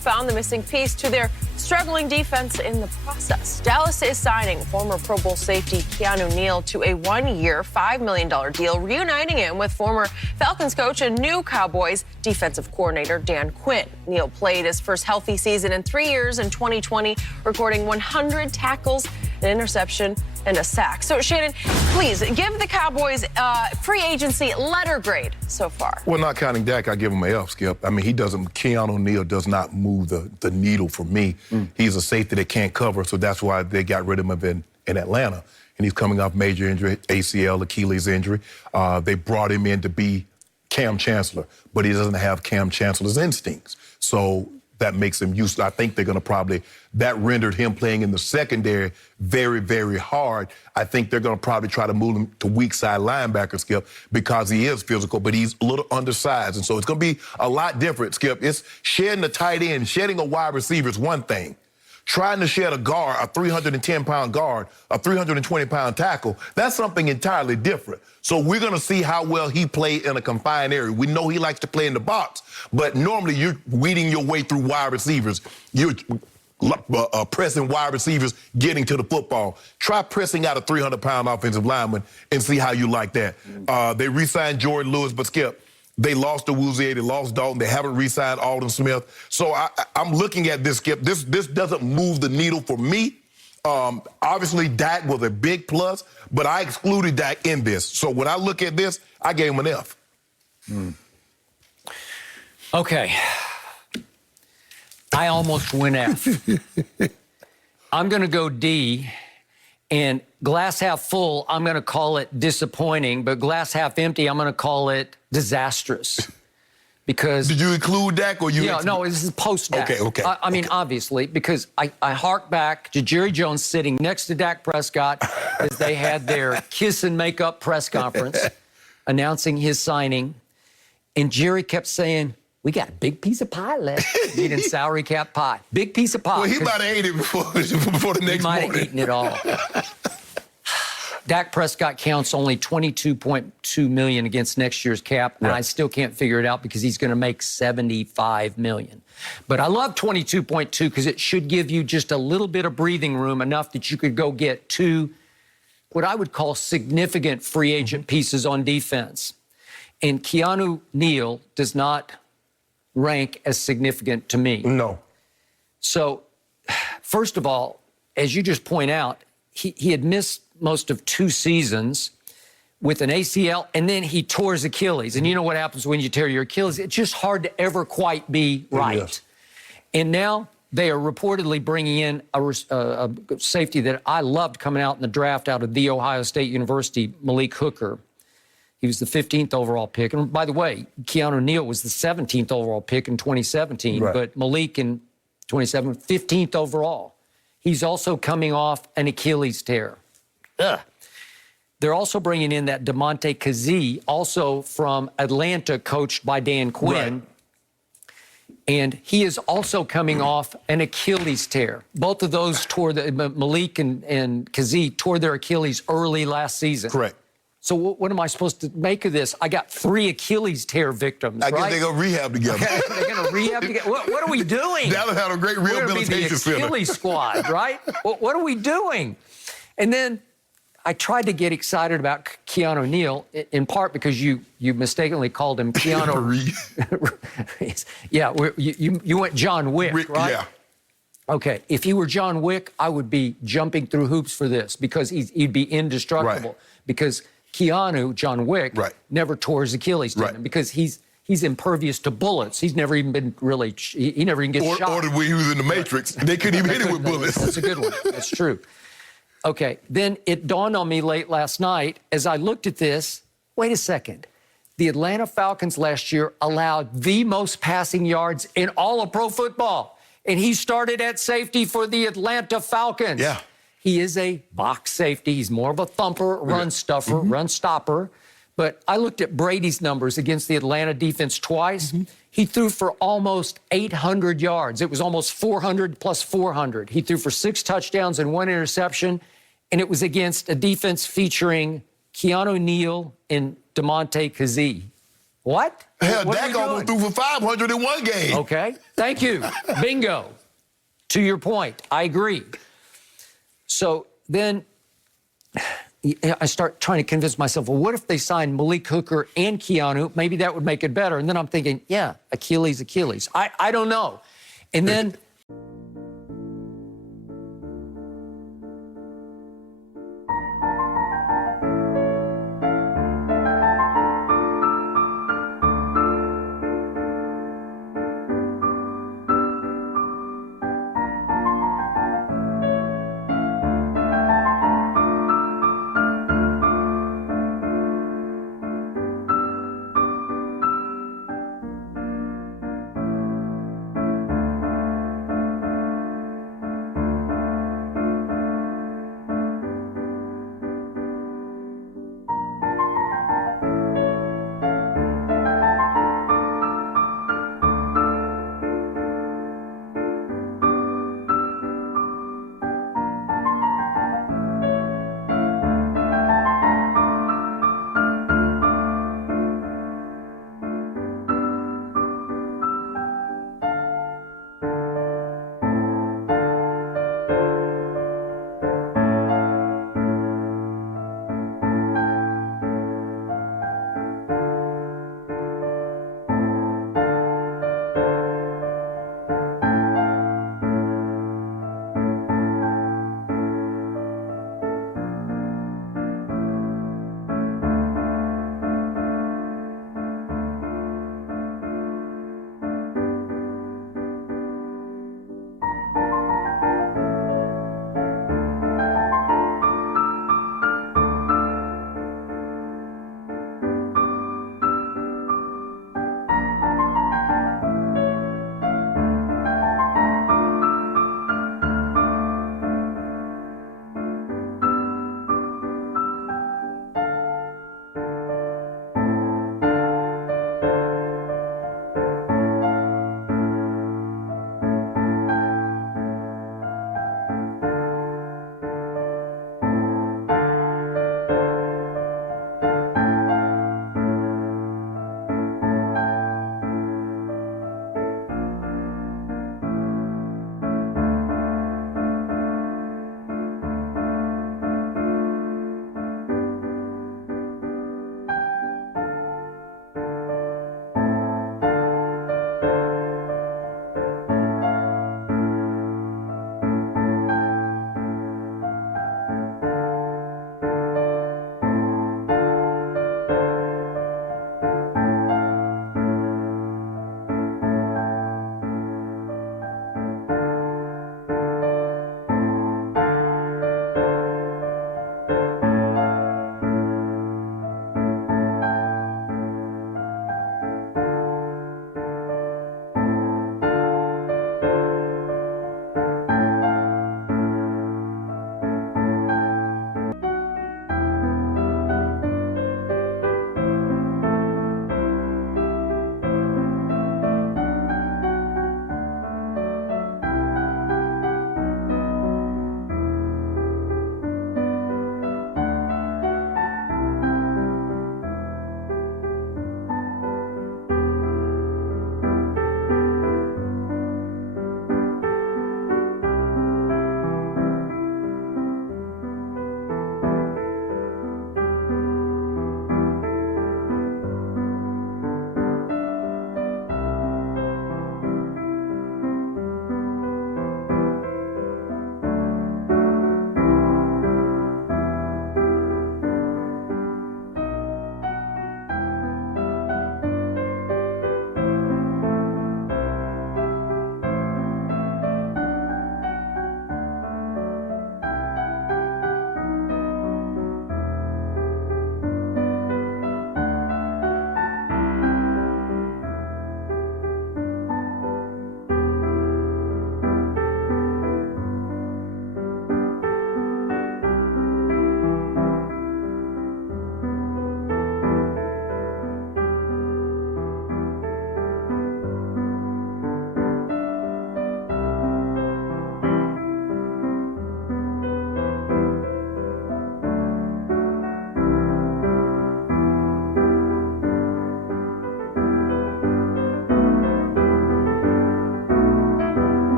found the missing piece to their struggling defense in the process. Dallas is signing former Pro Bowl safety Keanu Neal to a one-year, $5 million deal, reuniting him with former Falcons coach and new Cowboys defensive coordinator Dan Quinn. Neal played his first healthy season in 3 years in 2020, recording 100 tackles, an interception, and a sack. So, Shannon, please give the Cowboys free agency letter grade so far. Well, not counting Dak, I give him an F, Skip. I mean, Keanu Neal does not move the needle for me. He's a safety that can't cover, so that's why they got rid of him in Atlanta. And he's coming off major injury, ACL, Achilles injury. They brought him in to be Cam Chancellor, but he doesn't have Cam Chancellor's instincts. So that makes him useless. I think they're going to that rendered him playing in the secondary very, very hard. I think they're going to probably try to move him to weak side linebacker, Skip, because he is physical, but he's a little undersized. And so it's going to be a lot different, Skip. It's shedding a tight end, shedding a wide receiver is one thing. Trying to shed a guard, a 310-pound guard, a 320-pound tackle, that's something entirely different. So we're going to see how well he played in a confined area. We know he likes to play in the box, but normally you're weeding your way through wide receivers. You're pressing wide receivers, getting to the football. Try pressing out a 300-pound offensive lineman and see how you like that. They re-signed Jordan Lewis, but Skip, they lost to Wouzier, they lost Dalton, they haven't re-signed Alden Smith. So I'm looking at this, Skip. This doesn't move the needle for me. Obviously, Dak was a big plus, but I excluded Dak in this. So when I look at this, I gave him an F. Okay. I almost went F. I'm going to go D. And glass half full, I'm going to call it disappointing, but glass half empty, I'm going to call it disastrous. Because did you include Dak or you? Yeah, no, this is post-Dak. Okay. I mean, obviously, because I hark back to Jerry Jones sitting next to Dak Prescott as they had their kiss and make up press conference announcing his signing. And Jerry kept saying, we got a big piece of pie left, meaning salary cap pie. Big piece of pie. Well, he might have ate it before the next morning. He might have eaten it all. Dak Prescott counts only $22.2 million against next year's cap, and I still can't figure it out because he's going to make $75 million. But I love 22.2 because it should give you just a little bit of breathing room, enough that you could go get two, what I would call significant free agent pieces on defense. And Keanu Neal does not rank as significant to me. No. So, first of all, as you just point out, he had missed most of 2 seasons with an ACL, and then he tore his Achilles. And you know what happens when you tear your Achilles? It's just hard to ever quite be right. Yes. And now they are reportedly bringing in a safety that I loved coming out in the draft out of The Ohio State University, Malik Hooker. He was the 15th overall pick. And by the way, Keanu Neal was the 17th overall pick in 2017, but Malik in 2017, 15th overall. He's also coming off an Achilles tear. They're also bringing in that DeMonte Kazee, also from Atlanta, coached by Dan Quinn. And he is also coming off an Achilles tear. Both of those Malik and Kazee tore their Achilles early last season. Correct. So what am I supposed to make of this? I got 3 Achilles tear victims, I guess they're going to rehab together. They're going to rehab together? What are we doing? Dallas had a great rehabilitation center. We're the Achilles squad, right? What are we doing? And then I tried to get excited about Keanu Neal, in part because you mistakenly called him Keanu. Yeah, you went John Wick, right? Yeah. Okay, if he were John Wick, I would be jumping through hoops for this because he'd be indestructible. Because Keanu, John Wick, never tore his Achilles tendon because he's impervious to bullets. He's never even been really, he never even gets shot. Or when he was in the Matrix, they couldn't even hit him with bullets. That's a good one. That's true. Okay, then it dawned on me late last night as I looked at this, wait a second. The Atlanta Falcons last year allowed the most passing yards in all of pro football. And he started at safety for the Atlanta Falcons. Yeah. He is a box safety. He's more of a thumper, run stuffer, run stopper. But I looked at Brady's numbers against the Atlanta defense twice. He threw for almost 800 yards. It was almost 400 plus 400. He threw for 6 touchdowns and 1 interception. And it was against a defense featuring Keanu Neal and DeMonte Kazee. What? Hell, What are Dak we almost doing? threw for 500 in one game. Okay, thank you. Bingo. To your point, I agree. So then I start trying to convince myself, well, what if they signed Malik Hooker and Keanu? Maybe that would make it better. And then I'm thinking, yeah, Achilles. I don't know. And then